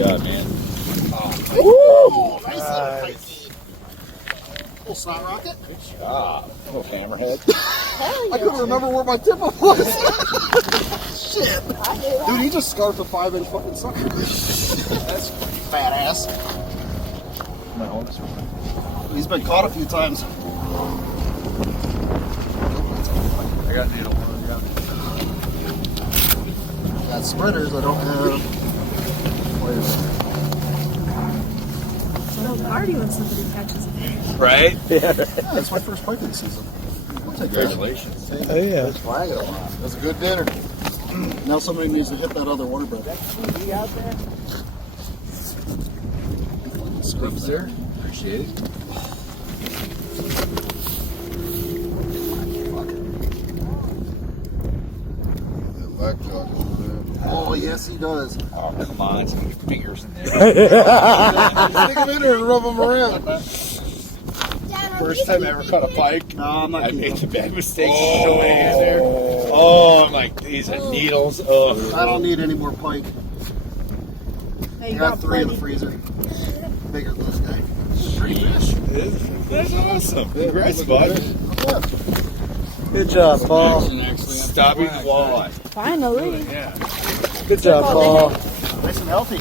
job, man. Woo! Nice. Little snot rocket. Good job. Little hammerhead. I couldn't remember where my tip was. Shit. Dude, he just scarfed a 5-inch fucking sucker. That's fat ass. My oldest one. He's been caught a few times. I got needle one. Yeah. Got spreaders. I don't have. Wait a minute. So party when somebody catches it. Right? Yeah, it's my first piping season. I'll take that. Congratulations. Oh yeah. Flag it a lot. It was a good dinner. Now somebody needs to hit that other water breath. Thanks, sir. Appreciate it. Oh, yes, he does. Oh, come on. Some fingers in there. Stick him in there and rub him around. First time I ever caught a pike. No, I'm not I keeping made the him. bad mistake of throwing it in there. Oh, I'm like, these are needles. Oh. I don't need any more pike. Hey, I got 3 in the freezer. Bigger than this guy. Pretty fish. That's awesome. Congrats, bud. Yeah. Good job, Paul. Stopping the walleye. Finally. Yeah. Good job, Paul. Nice and healthy.